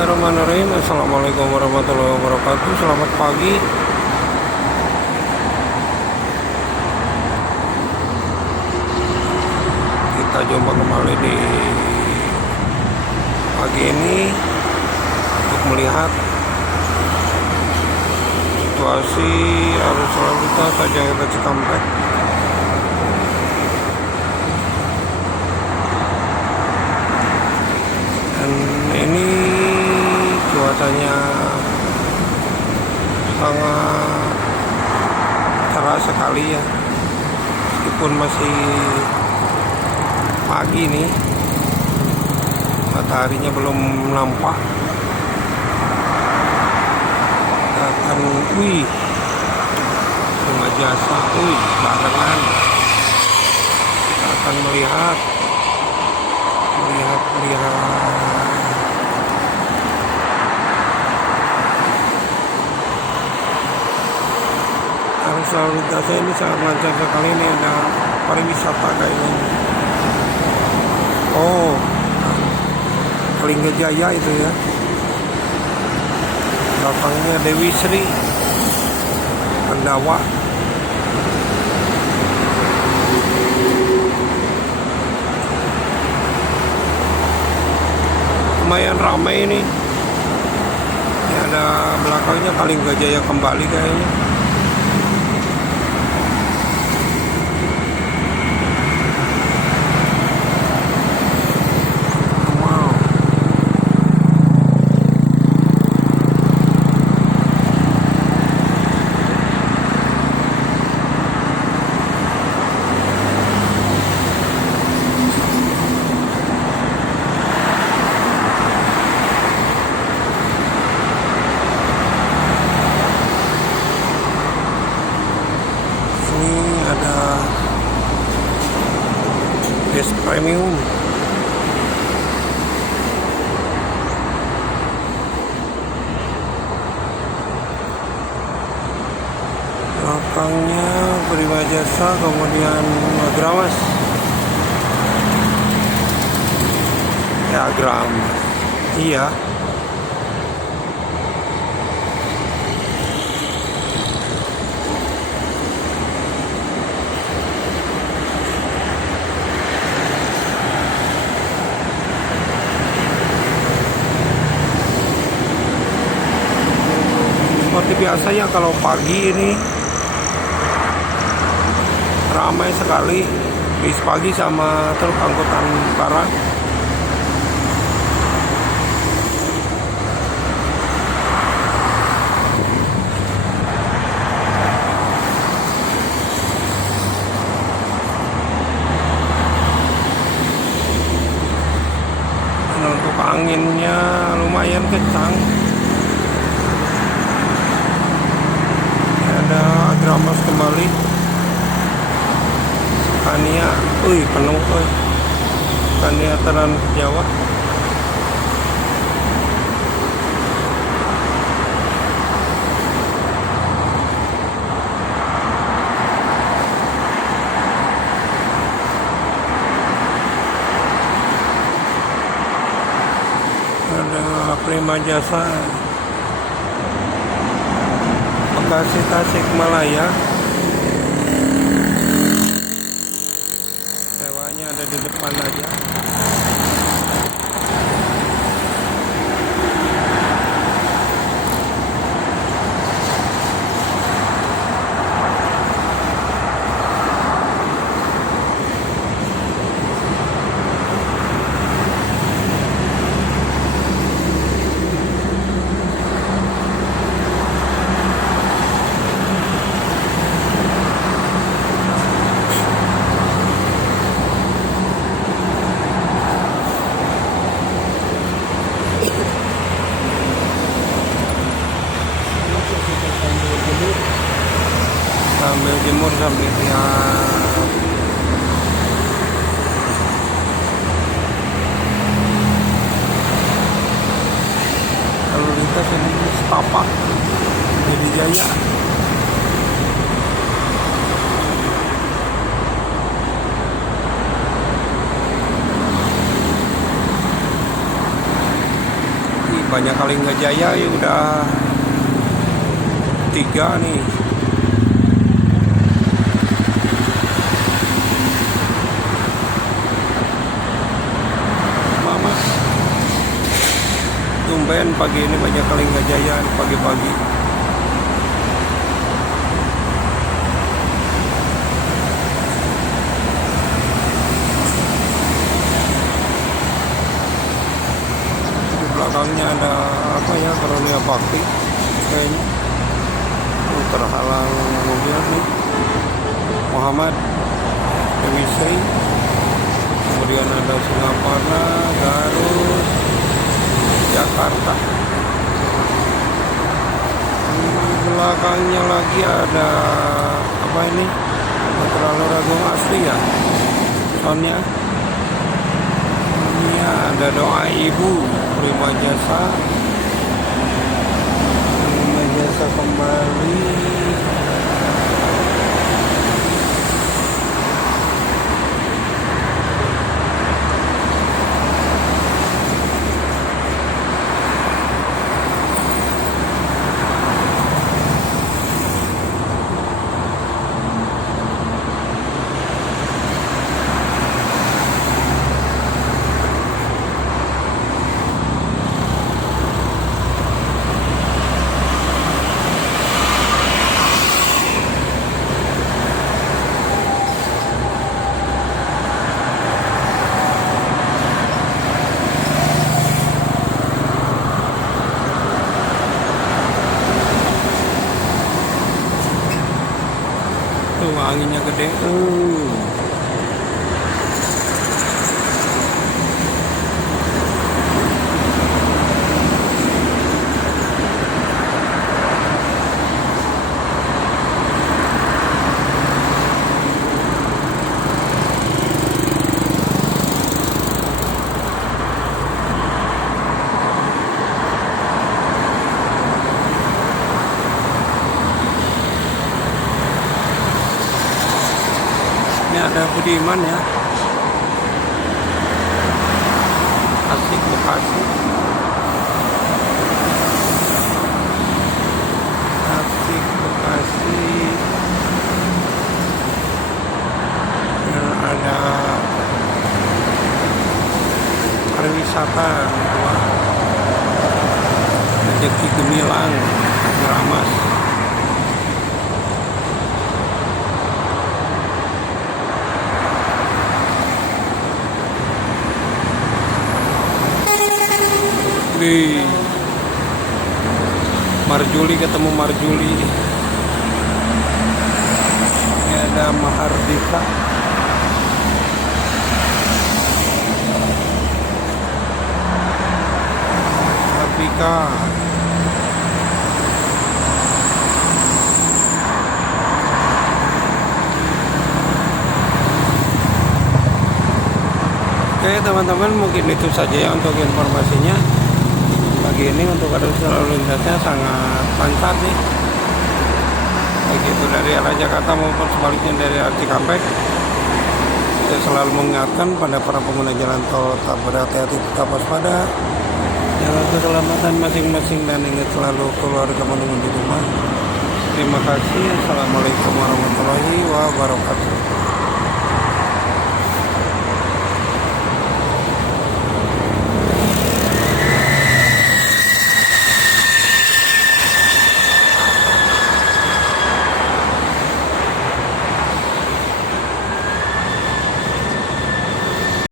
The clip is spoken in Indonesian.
Bismillahirrahmanirrahim. Assalamualaikum warahmatullahi wabarakatuh. Selamat pagi. Kita jumpa kembali di pagi ini untuk melihat situasi arus lalu lintas Jakarta Cikampek. Dan ini cuacanya sangat cerah sekali ya, meskipun masih pagi nih, mataharinya belum nampak. Kita akan Prima Jasa barengan kita akan melihat arus lalu lintasnya ini sangat lancar sekali. Ini ada pariwisata kayaknya. Oh, Lingga-Jaya itu ya. Belakangnya Dewi Sri Pendawa. Lumayan ramai ini. Ini ada belakangnya Lingga-Jaya kembali kayaknya. Best Premium. Belakangnya Prima Jasa, kemudian Agramas. Ya, Agramas. Iya. Seperti biasanya kalau pagi ini ramai sekali bis pagi sama truk angkutan barang. Dan untuk anginnya lumayan kencang. Ada Agramas kembali, Scania, penuh, Scania Trans Jawa. Ada Prima Jasa Bekasi Tasikmalaya. Sewanya ada di depan aja. Sambil jemur sambil lihat. Lalu lintas ini setapak jadi Jaya. banyak kali nggak jaya ya udah 3 nih. Mama tumben pagi ini banyak kali nggak jaya pagi-pagi. Belakangnya ada apa ya, karunia bakti kayaknya. Terhalang mobil nih, Muhammad Dewi Sri, kemudian ada Singaparna, Garut, Jakarta. Belakangnya lagi ada apa ini, terlalu Ragung asli ya soundnya. Ini ada doa ibu, Prima Jasa kembali. Tuh anginnya gede. Ini ada Budiman ya, Asik Bekasi, Asik Bekasi. Nah, ada pariwisata Rezeki Gemilang, Ramas. Di Marjuli, ketemu Marjuli. Ini ada Mahardika. Mahardika. Oke teman-teman, mungkin itu saja ya untuk informasinya. Pagi ini untuk arus lalu lintasnya sangat lancar nih, baik itu dari arah Jakarta maupun sebaliknya dari arah Cikampek. Saya selalu mengingatkan pada para pengguna jalan tol, tetap berhati-hati, tetap waspada, jaga keselamatan masing-masing, dan ingat selalu keluarga menunggu di rumah. Terima kasih. Assalamualaikum warahmatullahi wabarakatuh.